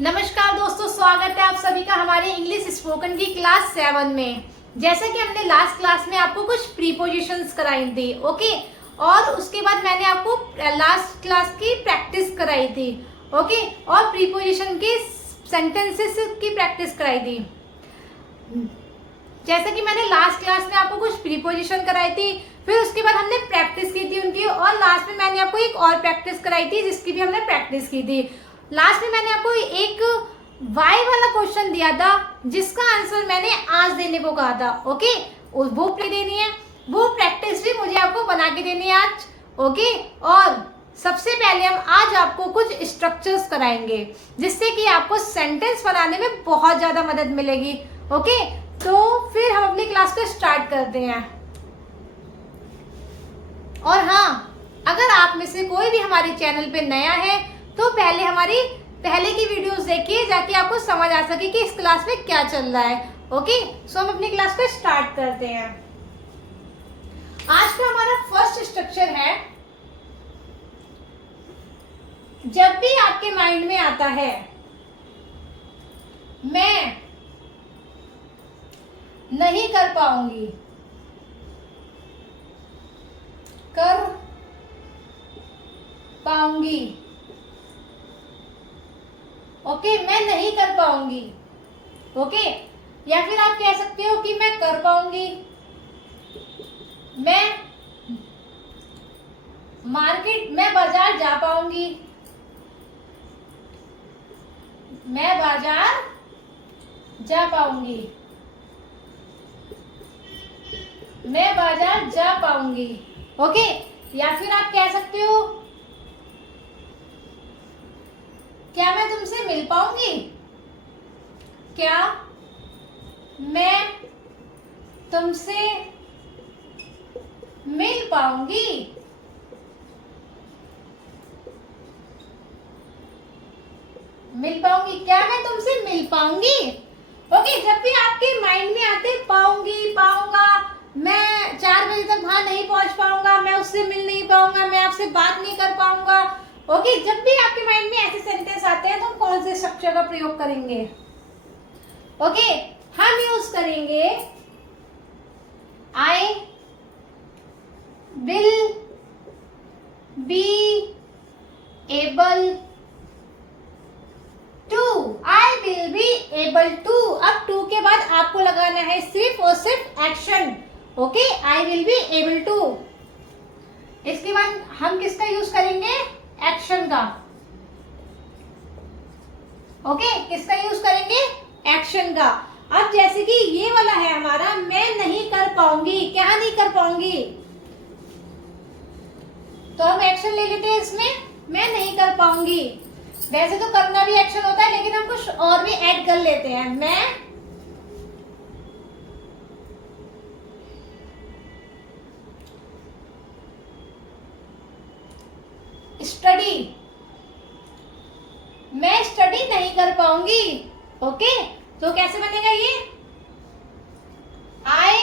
नमस्कार दोस्तों, स्वागत है आप सभी का हमारे इंग्लिश स्पोकन की क्लास 7 में। जैसा कि हमने लास्ट क्लास में आपको कुछ प्रीपोजिशंस कराई थी, ओके, और उसके बाद मैंने आपको लास्ट क्लास की प्रैक्टिस कराई थी, ओके, और प्रीपोजिशन के सेंटेंसेस की प्रैक्टिस कराई थी। जैसा कि मैंने लास्ट क्लास में आपको कुछ प्रीपोजिशन कराई थी, फिर उसके बाद हमने प्रैक्टिस की थी उनकी, और लास्ट में मैंने आपको एक और प्रैक्टिस कराई थी जिसकी भी हमने प्रैक्टिस की थी। लास्ट में मैंने आपको एक वाई वाला क्वेश्चन दिया था जिसका आंसर मैंने आज देने को कहा था, ओके। वो प्ले देनी है, वो प्रैक्टिस भी मुझे आपको बना के देनी है आज, ओके। और सबसे पहले हम आज आपको कुछ स्ट्रक्चर्स कराएंगे जिससे कि आपको सेंटेंस बनाने में बहुत ज्यादा मदद मिलेगी, ओके। तो फिर हम अपनी क्लास को स्टार्ट करते हैं। और हाँ, अगर आप में से कोई भी हमारे चैनल पे नया है तो पहले हमारी पहले की वीडियोस देखिए, जाके आपको समझ आ सके कि इस क्लास में क्या चल रहा है, ओके। सो हम अपनी क्लास को स्टार्ट करते हैं। आज का हमारा फर्स्ट स्ट्रक्चर है, जब भी आपके माइंड में आता है मैं नहीं कर पाऊंगी, कर पाऊंगी, ओके, मैं नहीं कर पाऊंगी, ओके। या फिर आप कह सकते हो कि मैं कर पाऊंगी, मैं बाजार जा पाऊंगी, मैं बाजार जा पाऊंगी, मैं बाजार जा पाऊंगी, ओके। या फिर आप कह सकते हो क्या मैं तुमसे मिल पाऊंगी, क्या मैं तुमसे मिल पाऊंगी, क्या मैं तुमसे मिल पाऊंगी, ओके। जब भी आपके माइंड में आते पाऊंगी, पाऊंगा, मैं 4 बजे तक वहां नहीं पहुंच पाऊंगा, मैं उससे मिल नहीं पाऊंगा, मैं आपसे बात नहीं कर पाऊंगा, ओके। जब भी आपके माइंड में ऐसे सेंटेंस आते हैं तो हम कौन से स्ट्रक्चर का प्रयोग करेंगे, ओके। हम यूज करेंगे I will be able to, I will be able to. अब टू के बाद आपको लगाना है सिर्फ और सिर्फ action, okay. I will be able to. इसके बाद हम किसका यूज करेंगे, एक्शन का, ओके। किसका यूज करेंगे, एक्शन का। अब जैसे कि ये वाला है हमारा, मैं नहीं कर पाऊंगी, क्या नहीं कर पाऊंगी, तो हम एक्शन ले लेते हैं इसमें, मैं नहीं कर पाऊंगी। वैसे तो करना भी एक्शन होता है, लेकिन हम कुछ और भी ऐड कर लेते हैं। मैं स्टडी, मैं स्टडी नहीं कर पाऊंगी, ओके। तो कैसे बनेगा ये, I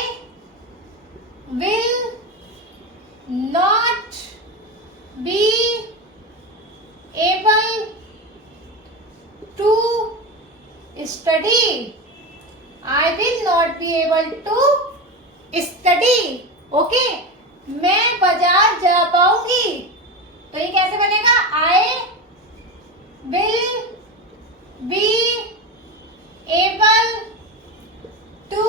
will not be able to study, I will not be able to study, okay. मैं बाजार जा पाऊंगी, तो ये कैसे बनेगा, I will be able to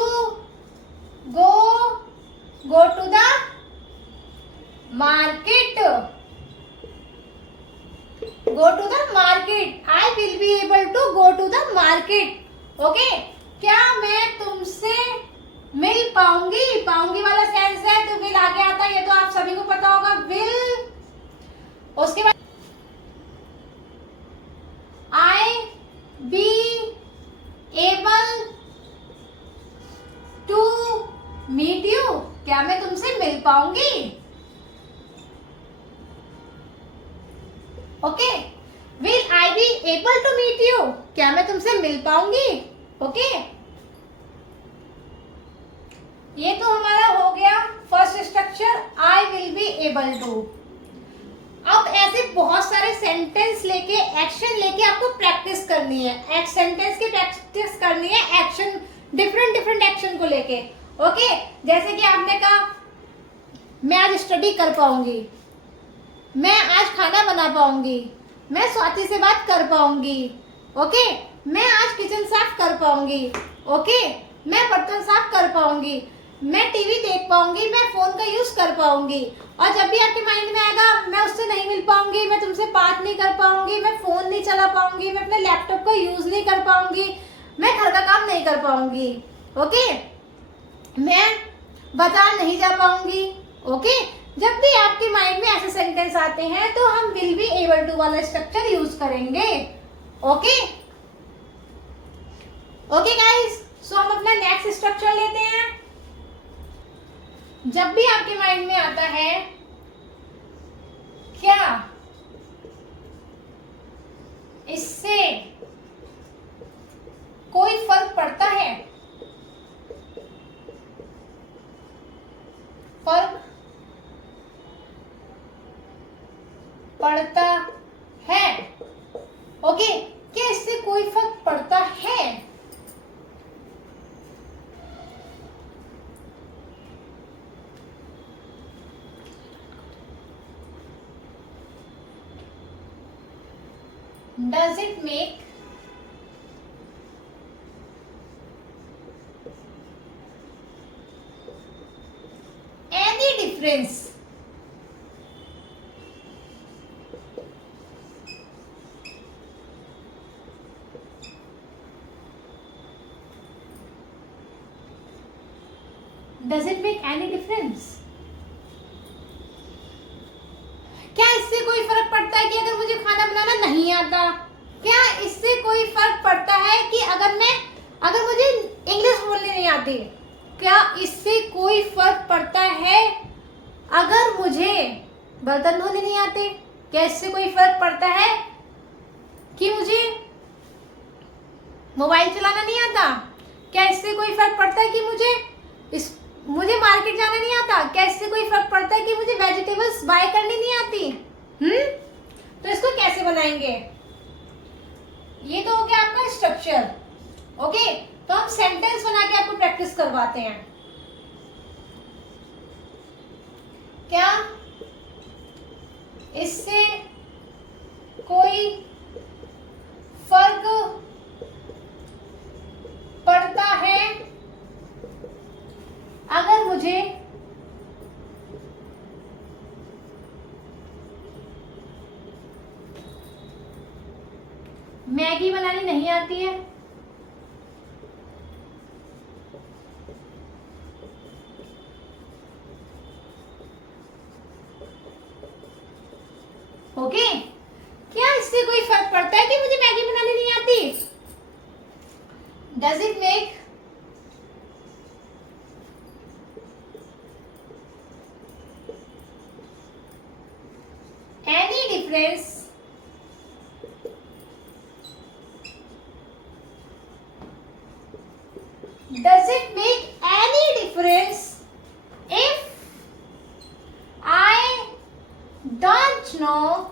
go to the market, go to the market, I will be able to go to the market, okay. क्या मैं तुमसे मिल पाऊंगी, पाऊंगी वाला सेंस है तो विल आगे आता है, ये तो आप सभी को पता होगा, विल। उसके बाद I be able to meet you, क्या मैं तुमसे मिल पाऊंगी, okay. Will I be able to meet you, क्या मैं तुमसे मिल पाऊंगी, ओके। ये तो हमारा हो गया first structure, I will be able to. अब ऐसे बहुत सारे सेंटेंस लेके एक्शन लेके आपको प्रैक्टिस करनी करनी है, एक सेंटेंस की प्रैक्टिस करनी है एक्शन, डिफरेंट डिफरेंट एक्शन को लेके। ओके, जैसे कि आपने कहा मैं आज स्टडी कर पाऊंगी, मैं आज खाना बना पाऊंगी, मैं स्वाति से बात कर पाऊंगी, ओके, मैं आज किचन साफ कर पाऊंगी, ओके, मैं बर्तन साफ कर पाऊंगी, मैं टीवी देख पाऊंगी, मैं फोन का यूज कर पाऊंगी। और जब भी आपके माइंड में आएगा मैं उससे नहीं मिल पाऊंगी, मैं तुमसे बात नहीं कर पाऊंगी, मैं फोन नहीं चला पाऊंगी, मैं अपने लैपटॉप का यूज नहीं कर पाऊंगी, मैं घर का काम नहीं कर पाऊंगी, ओके, मैं बाजार नहीं जा पाऊंगी, ओके। जब भी आपके माइंड में ऐसे सेंटेंस आते हैं तो हम विल बी एबल टू वाला स्ट्रक्चर यूज करेंगे, ओके। ओके गाइस, सो हम अपना नेक्स्ट स्ट्रक्चर लेते हैं। जब भी आपके माइंड में आता है क्या इससे कोई फर्क पड़ता है, फर्क पड़ता है, ओके, क्या इससे कोई फर्क पड़ता है, does it make any difference, does it make any difference, क्या इससे कोई फर्क पड़ता है कि अगर मुझे खाना बनाना नहीं आता, क्या इससे कोई फर्क पड़ता है कि अगर मुझे इंग्लिश बोलनी नहीं आती, क्या इससे कोई फर्क पड़ता है अगर मुझे बर्तन धोने नहीं आते, क्या इससे कोई फर्क पड़ता है कि मुझे मोबाइल चलाना नहीं आता, क्या इससे कोई फर्क पड़ता है कि मुझे मार्केट जाना नहीं आता, क्या इससे कोई फर्क पड़ता है कि मुझे वेजिटेबल्स बाय करनी नहीं आती। तो इसको कैसे बनाएंगे, ये तो हो गया आपका स्ट्रक्चर, ओके। तो हम सेंटेंस बना के आपको प्रैक्टिस करवाते हैं। क्या इससे कोई फर्क पड़ता है अगर मुझे मैगी बनानी नहीं आती है, ओके, क्या इससे कोई फर्क पड़ता है कि मुझे मैगी बनानी नहीं आती, does it make any difference does it make any difference if I don't know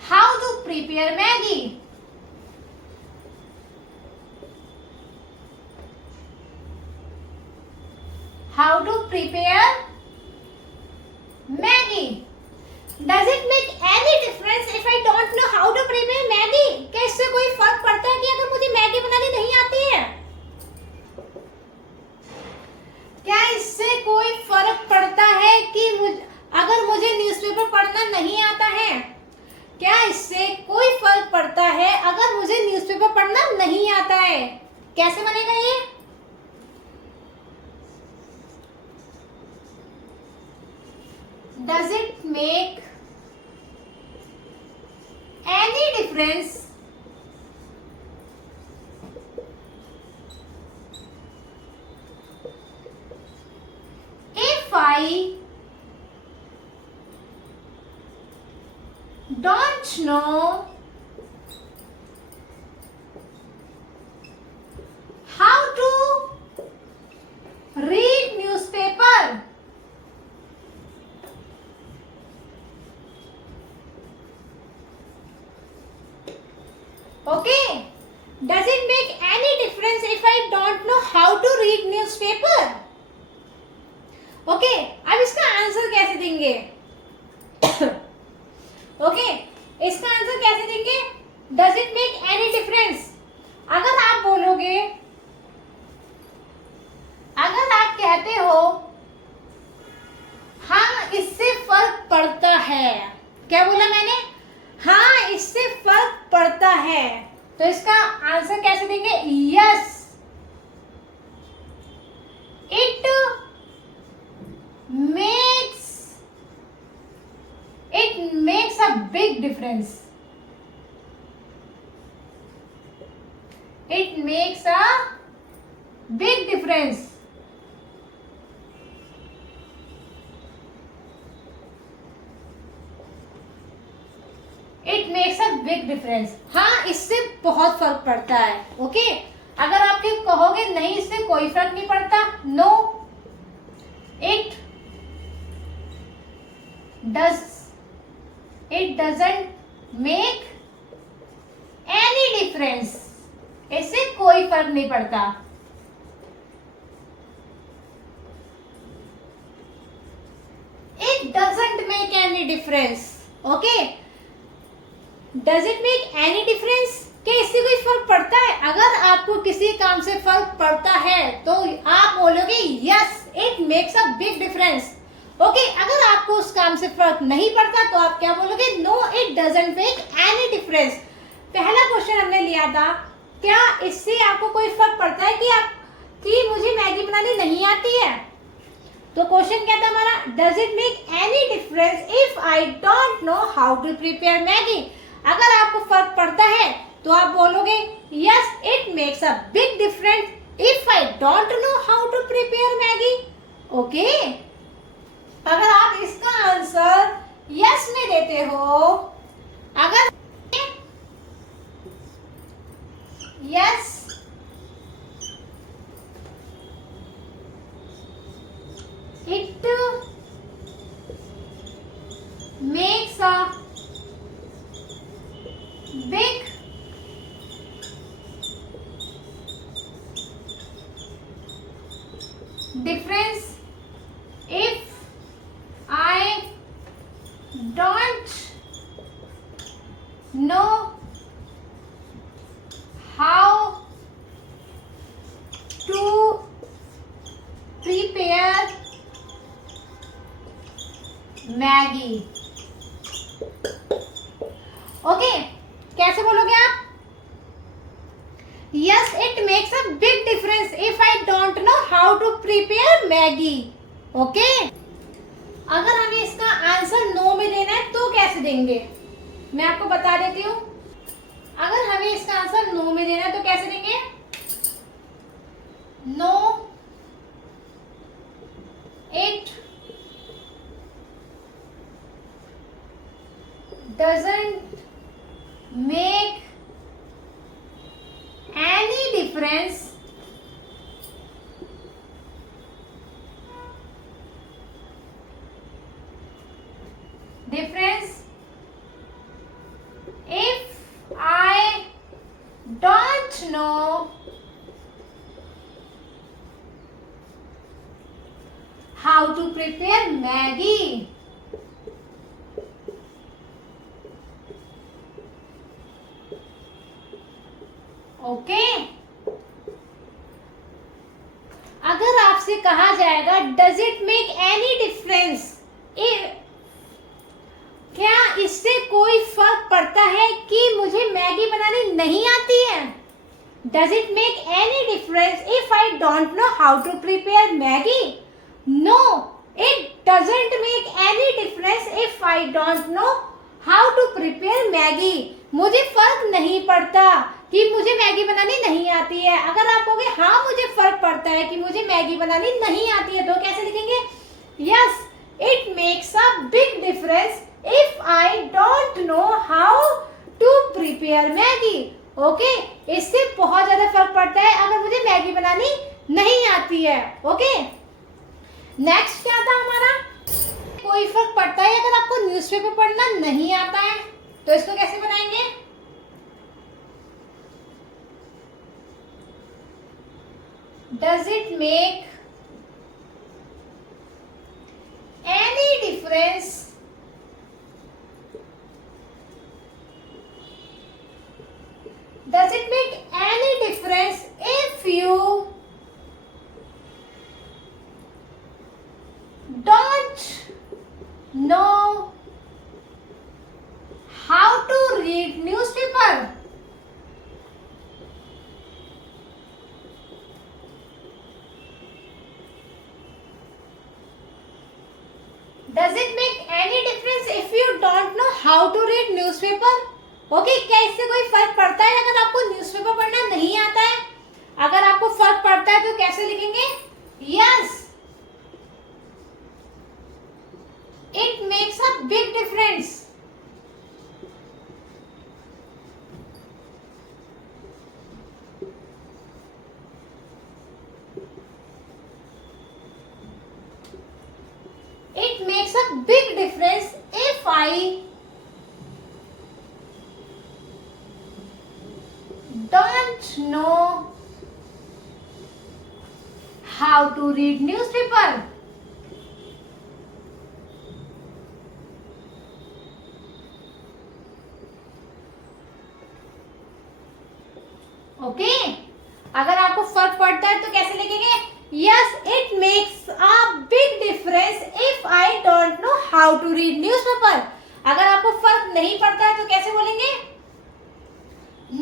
how to prepare Maggi, how to prepare Maggi, does it make any difference if I don't know how to prepare Maggi, क्या इससे कोई फर्क पड़ता है कि अगर मुझे Maggi बनानी नहीं आती है, क्या इससे कोई फर्क पड़ता है कि अगर मुझे न्यूज़पेपर पढ़ना नहीं आता है, क्या इससे कोई फर्क पड़ता है अगर मुझे न्यूज़पेपर पढ़ना नहीं आता है। कैसे बनेगा ये, does it make any difference if I don't know how to read newspaper, okay, does it make any difference if I don't know how to read newspaper? Okay, अब इसका आंसर कैसे देंगे? ओके, इसका आंसर कैसे देंगे? Does it make any difference? अगर आप बोलोगे, अगर आप कहते हो हाँ इससे फर्क पड़ता है, क्या बोला मैंने? हाँ इससे फर्क पड़ता है, तो इसका आंसर कैसे देंगे? Yes it makes a big difference, it makes a big difference. It makes a big difference, हाँ इससे बहुत फर्क पड़ता है। ओके, अगर आप कहोगे नहीं इससे कोई फर्क नहीं पड़ता, no it doesn't make any difference, इससे कोई फर्क नहीं पड़ता। It doesn't make any difference. Okay, does it make any difference, क्या इससे कोई फर्क पड़ता है? अगर आपको किसी काम से फर्क पड़ता है तो आप बोलोगे yes it makes a big difference. Okay, अगर आपको उस काम से फर्क नहीं पड़ता तो आप क्या बोलोगे? No it doesn't make any difference. पहला क्वेश्चन हमने लिया था, क्या इससे आपको कोई फर्क पड़ता है कि मुझे मैगी बनानी नहीं आती है? तो क्वेश्चन क्या था हमारा? Does it make any difference if I don't know how to prepare Maggi? अगर आपको फर्क पड़ता है तो आप बोलोगे yes it makes a big difference if I don't know how to prepare Maggi. Okay, अगर आप इसका आंसर यस में देते हो, अगर yes it makes a big difference if I don't know how to prepare Maggi। Okay, कैसे बोलोगे आप? Yes it makes a big difference if I don't know how to prepare Maggi. Okay, अगर हमें इसका आंसर नो में देना है तो कैसे देंगे? मैं आपको बता देती हूँ। अगर हमें इसका आंसर नो में देना है तो कैसे देंगे? No it doesn't make any difference if I don't know how to prepare Maggi। Okay, अगर आपसे कहा जाएगा does it make any difference, क्या इससे कोई फर्क पड़ता है कि मुझे मैगी बनानी नहीं आती है? Does it make any difference if I don't know how to prepare Maggi? No it doesn't make any difference if I don't know how to prepare Maggi. मुझे फर्क नहीं पड़ता कि मुझे मैगी बनानी नहीं आती है। अगर आप कहोगे हाँ मुझे फर्क पड़ता है कि मुझे मैगी बनानी नहीं आती है, तो कैसे लिखेंगे? Yes it makes a big difference if I don't know how to prepare Maggi. Okay, इससे बहुत ज्यादा फर्क पड़ता है अगर मुझे मैगी बनानी नहीं आती है। ओके, नेक्स्ट क्या था हमारा? कोई फर्क पड़ता है अगर आपको न्यूज़पेपर पढ़ना नहीं आता है, तो इसको कैसे बनाएंगे? Does it make any difference if you don't know how to read newspaper? Does it make any difference if you don't know how to read newspaper? Okay, क्या इससे कोई फर्क पड़ता है अगर आपको न्यूज़पेपर पढ़ना नहीं आता है? अगर आपको फर्क पड़ता है तो कैसे लिखेंगे? Yes, it makes a big difference. It makes a big difference if I don't know how to read newspaper. Okay, अगर आपको फर्क पड़ता है तो कैसे लिखेंगे? Yes, it makes a big difference if I don't know how to read newspaper. अगर आपको फर्क नहीं पड़ता है तो कैसे बोलेंगे?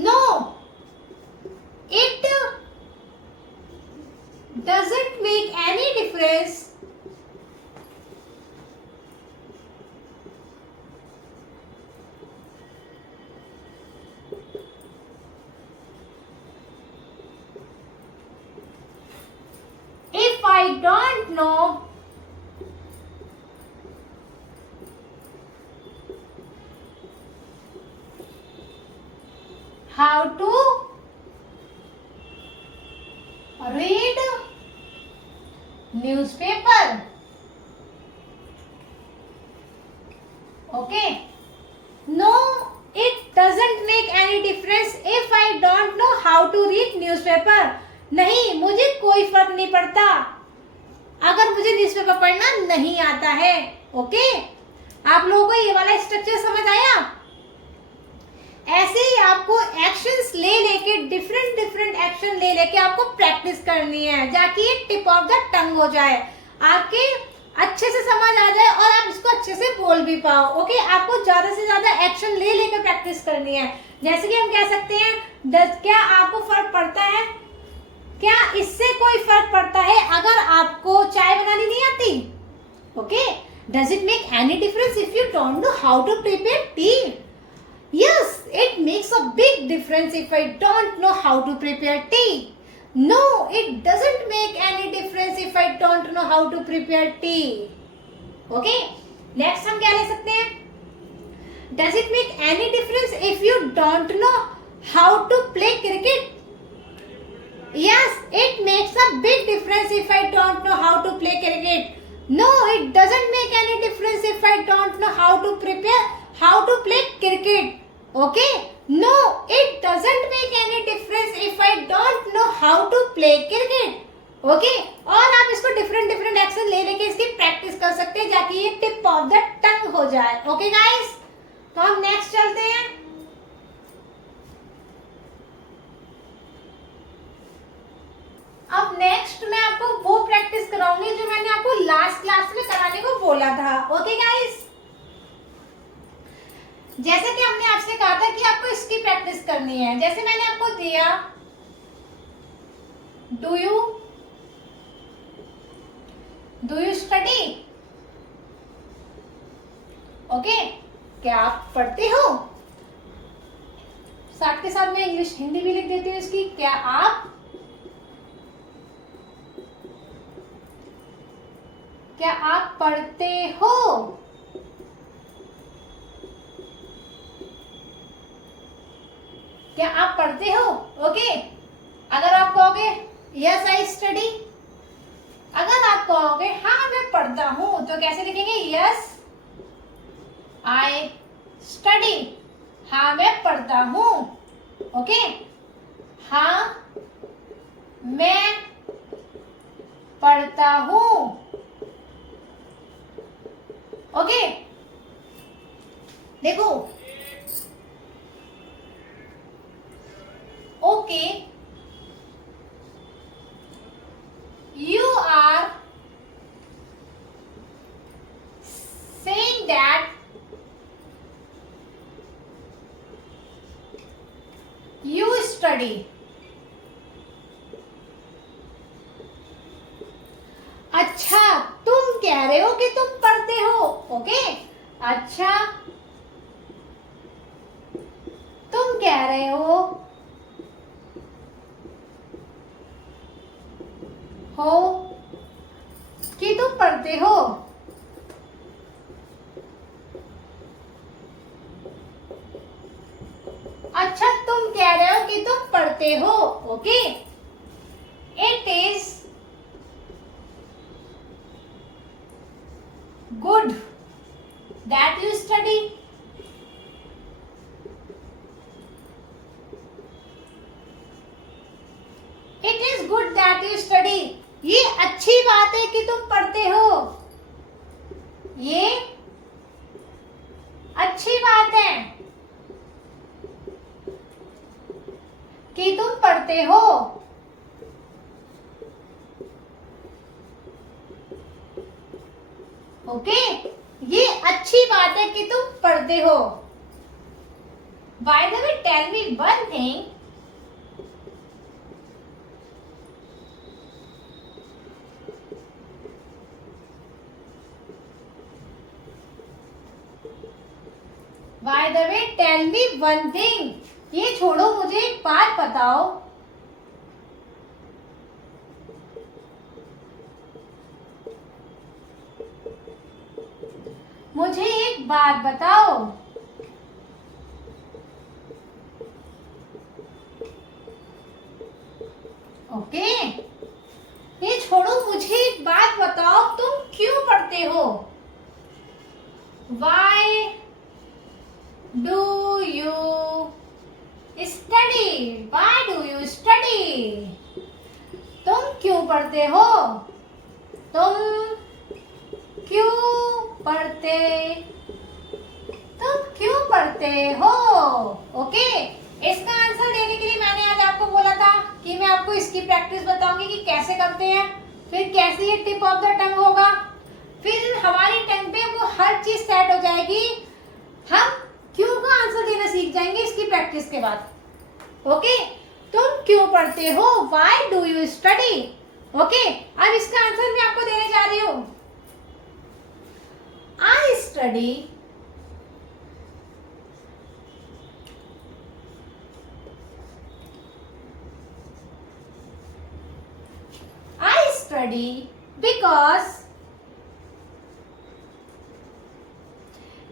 No, it doesn't make any difference if I don't know how to read newspaper. Okay, no, it doesn't make any difference if I don't know how to read newspaper. नहीं, मुझे कोई फर्क नहीं पड़ता अगर मुझे न्यूज़पेपर पढ़ना नहीं आता है. ओके, आप लोगों को ये वाला स्ट्रक्चर समझ आया? ऐसे ही आपको एक्शंस ले लेके डिफरेंट एक्शन ले लेके आपको प्रैक्टिस करनी है, ताकि ये टिप ऑफ द टंग हो जाए, आपके अच्छे से समझ आ जाए और आप इसको अच्छे से बोल भी पाओ. ओके, आपको ज्यादा से ज्यादा एक्शन ले लेकर प्रैक्टिस करनी है. जैसे कि हम कह सकते हैं, क्या आपको फर्क पड़ता है? क्या इससे कोई फर्क पड़ता है अगर आपको चाय बनानी नहीं आती? Okay, does it make any difference if you don't know how to prepare tea? Yes, it makes a big difference if I don't know how to prepare tea. No, it doesn't make any difference if I don't know how to prepare tea. Okay, next हम क्या ले सकते हैं? Does it make any difference if you don't know how to play cricket? Yes, it makes a big difference if I don't know how to play cricket. No, it doesn't make any difference if I don't know how to play cricket. Okay? No, it doesn't make any difference if I don't know how to play cricket. Okay? और आप इसको different action ले लेके इसकी practice कर सकते हैं, ताकि ये टिप ऑफ द टंग हो जाए. ओके गाइस, तो हम नेक्स्ट चलते हैं. अब नेक्स्ट मैं आपको वो प्रैक्टिस कराऊंगी जो मैंने आपको लास्ट क्लास में कराने को बोला था. ओके गाइस, जैसे कि हमने आपसे कहा था कि आपको इसकी प्रैक्टिस करनी है. जैसे मैंने आपको दिया, डू यू स्टडी? ओके, क्या आप पढ़ते हो? साथ के साथ मैं इंग्लिश हिंदी भी लिख देती हूँ इसकी. क्या आप पढ़ते हो? क्या आप पढ़ते हो? ओके, अगर आप कहोगे यस आई स्टडी, अगर आप कहोगे हाँ मैं पढ़ता हूं, तो कैसे लिखेंगे? यस आई स्टडी, हाँ मैं पढ़ता हूं. ओके, हाँ मैं पढ़ता हूँ। ओके, देखो, okay, you are saying that you study. अच्छा, तुम कह रहे हो कि तुम पढ़ते हो। ओके, अच्छा, तुम कह रहे हो कि तुम पढ़ते हो। अच्छा, तुम कह रहे हो कि तुम पढ़ते हो। Okay, it is good that you study. It is good that you study. ये अच्छी बात है कि तुम पढ़ते हो। ये अच्छी बात है कि तुम पढ़ते हो। ओके, ये अच्छी बात है कि तुम पढ़ते हो। By the way, tell me one thing, by the way tell me one thing, ये छोड़ो, मुझे एक बात बताओ। मुझे एक बात बताओ। ओके, ये छोड़ो, मुझे एक बात बताओ, तुम क्यों पढ़ते हो? Why do you study? Why do you study? तुम क्यों पढ़ते हो? तुम क्यों पढ़ते? तुम क्यों पढ़ते हो? ओके, इसका आंसर देने के लिए मैंने आज आपको बोला था कि मैं आपको इसकी प्रैक्टिस बताऊंगी कि कैसे करते हैं, फिर कैसे ये टिप ऑफ द टंग होगा, फिर हमारी टंग पे वो हर चीज सेट हो जाएगी। हम क्यों का आंसर देना सीख जाएंगे इसकी प्रैक्टिस के बाद। ओके, तुम क्यों पढ़ते हो? Why do you study? Okay, अब इसका आंसर मैं आपको देने जा रही हूँ। I study because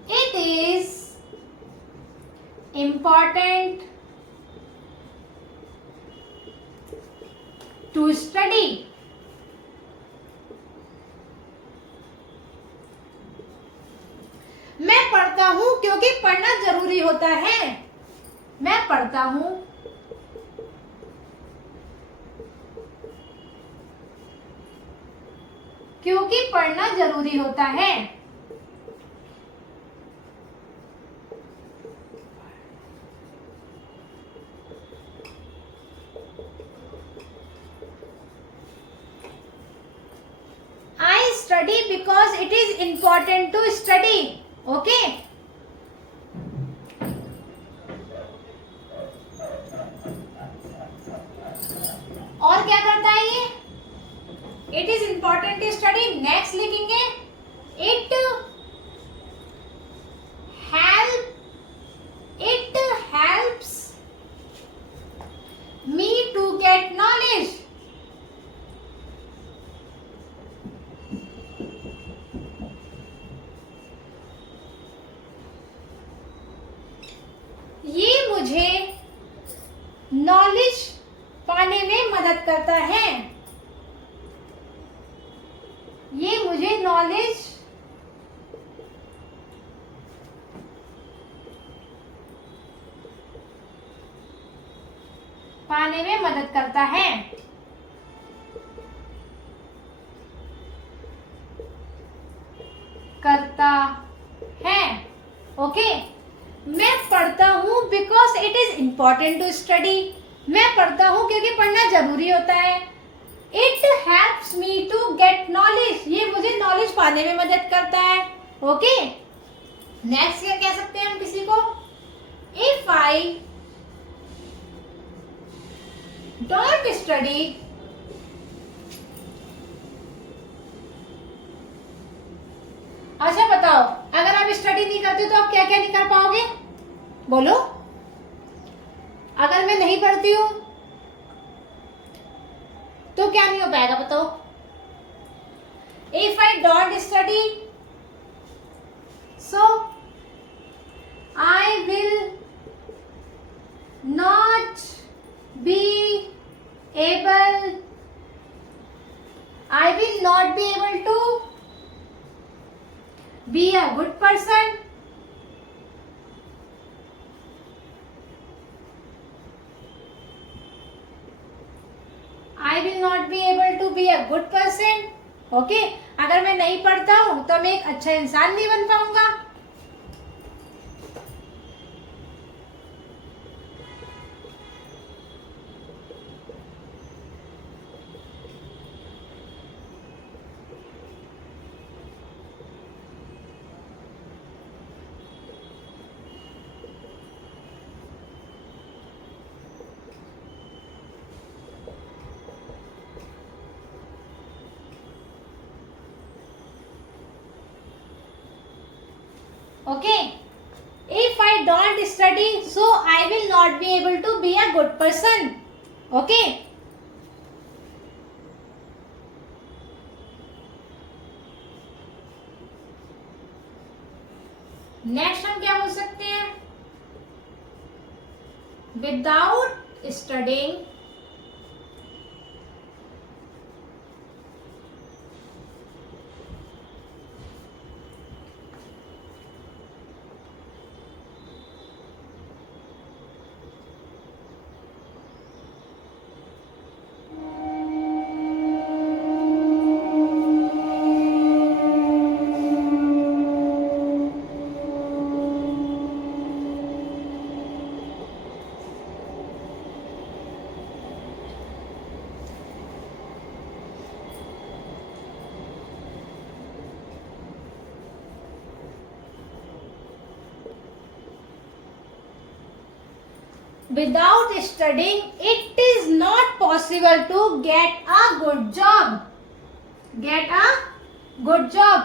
it is important to study. मैं पढ़ता हूं क्योंकि पढ़ना जरूरी होता है। मैं पढ़ता हूं क्योंकि पढ़ना जरूरी होता है। I study because it is important to study. Okay? और क्या करता है ये? It is important to study. Next लिखेंगे it helps me to get knowledge. ये मुझे नॉलेज पाने में मदद करता है। ये मुझे नॉलेज पाने में मदद करता है। ओके, मैं पढ़ता हूँ because it is important to study. मैं पढ़ता हूँ क्योंकि पढ़ना जरूरी होता है। It helps me to get knowledge, ये मुझे नॉलेज पाने में मदद करता है। ओके, नेक्स्ट क्या कह सकते हैं हम किसी को, इफ आई डोंट स्टडी, अच्छा बताओ, अगर आप स्टडी नहीं करते तो आप क्या क्या नहीं कर पाओगे, बोलो। अगर मैं नहीं पढ़ती हूं तो क्या नहीं हो पाएगा, बताओ। If I don't study so I will not be able, I will not be able to be a good person, I will not be able to be a good person। Okay, अगर मैं नहीं पढ़ता हूं तो मैं एक अच्छा इंसान नहीं बन पाऊंगा। Okay, if I don't study so I will not be able to be a good person। Okay, next हम क्या बोल सकते हैं, without studying without studying it is not possible to get a good job, get a good job।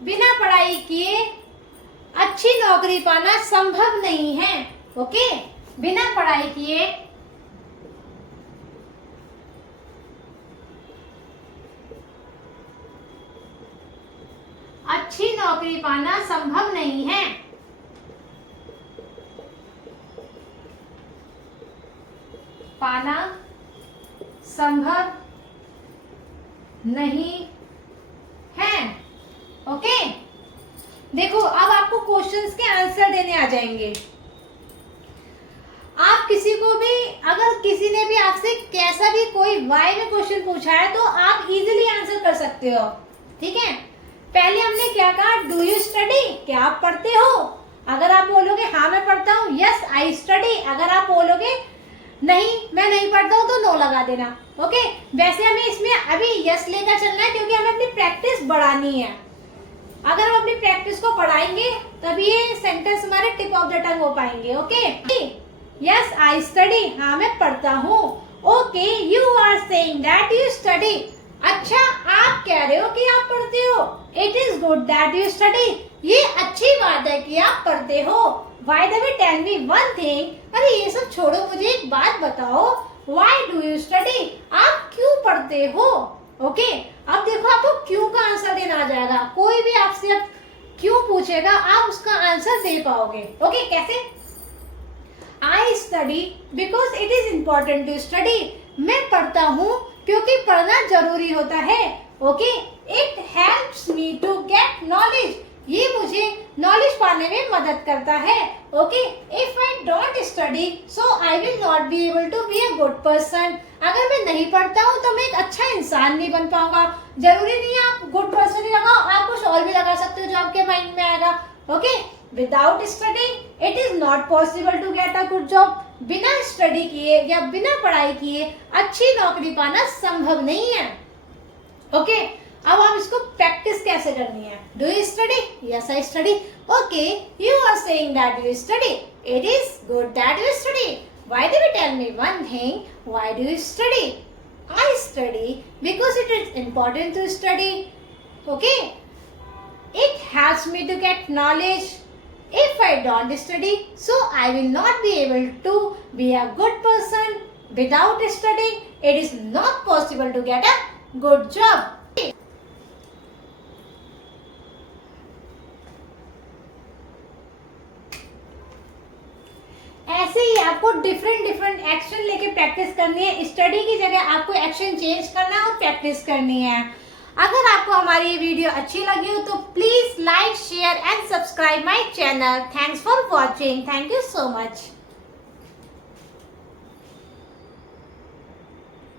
बिना पढ़ाई किए अच्छी नौकरी पाना संभव नहीं है। ओके, बिना पढ़ाई किए अच्छी नौकरी पाना संभव नहीं है। पाना संभव नहीं है। ओके, देखो अब आपको क्वेश्चंस के आंसर देने आ जाएंगे। आप किसी को भी, अगर किसी ने भी आपसे कैसा भी कोई वाई में क्वेश्चन पूछा है तो आप इजीली आंसर कर सकते हो। ठीक है, पहले हमने क्या कहा, डू यू स्टडी, क्या आप पढ़ते हो। अगर आप बोलोगे हाँ मैं पढ़ता हूँ, यस आई स्टडी। अगर आप बोलोगे नहीं मैं नहीं पढ़ता हूँ तो नो लगा देना। ओके, वैसे हमें इसमें अभी यस लेकर चलना है क्योंकि हमें अपनी प्रैक्टिस बढ़ानी है। अगर हम अपनी प्रैक्टिस को बढ़ाएंगे तभी ये सेंटेंस हमारे टिप ऑफ द टंग हो पाएंगे। ओके, यस आई स्टडी, हाँ मैं पढ़ता हूँ। Okay, you are saying that you study, अच्छा आप कह रहे हो कि आप पढ़ते हो। It is good that you study, ये अच्छी बात है कि आप पढ़ते हो। By the way, tell me one thing, अरे ये सब छोड़ो, मुझे एक बात बताओ, Why do you study, आप क्यों पढ़ते हो। ओके, अब देखो आपको क्यों का आंसर देना आ जाएगा। कोई भी आपसे अब क्यों पूछेगा आप उसका आंसर दे पाओगे। ओके, कैसे, I study because it is important to study, मैं पढ़ता हूँ क्योंकि पढ़ना जरूरी होता है। Okay, it helps me to get knowledge, ये मुझे नॉलेज पाने में मदद करता है। Okay, if I don't study so I will not be able to be a good person, अगर मैं नहीं पढ़ता हूँ तो मैं एक अच्छा इंसान नहीं बन पाऊंगा। जरूरी नहीं है आप गुड पर्सन ही लगाओ, आप कुछ और भी लगा सकते हो जो आपके माइंड में आएगा। Okay, without studying it is not possible to get a good job. बिना स्टडी किए या बिना पढ़ाई किए अच्छी नौकरी पाना संभव नहीं है। ओके, अब हम इसको प्रैक्टिस कैसे करनी है। Do you study? Yes I study. Okay, you are saying that you study, it is good that you study. Why do you tell me one thing, why do you study? I study because it is important to study. Okay, it helps me to get knowledge. If I don't study, so I will not be able to be a good person. Without studying, it is not possible to get a good job. ऐसे ही आपको different action लेके practice करनी है। Study की जगह आपको action change करना है और प्रैक्टिस करनी है। अगर आपको हमारी ये वीडियो अच्छी लगी हो तो please like, share and subscribe my channel. Thanks for watching. Thank you so much.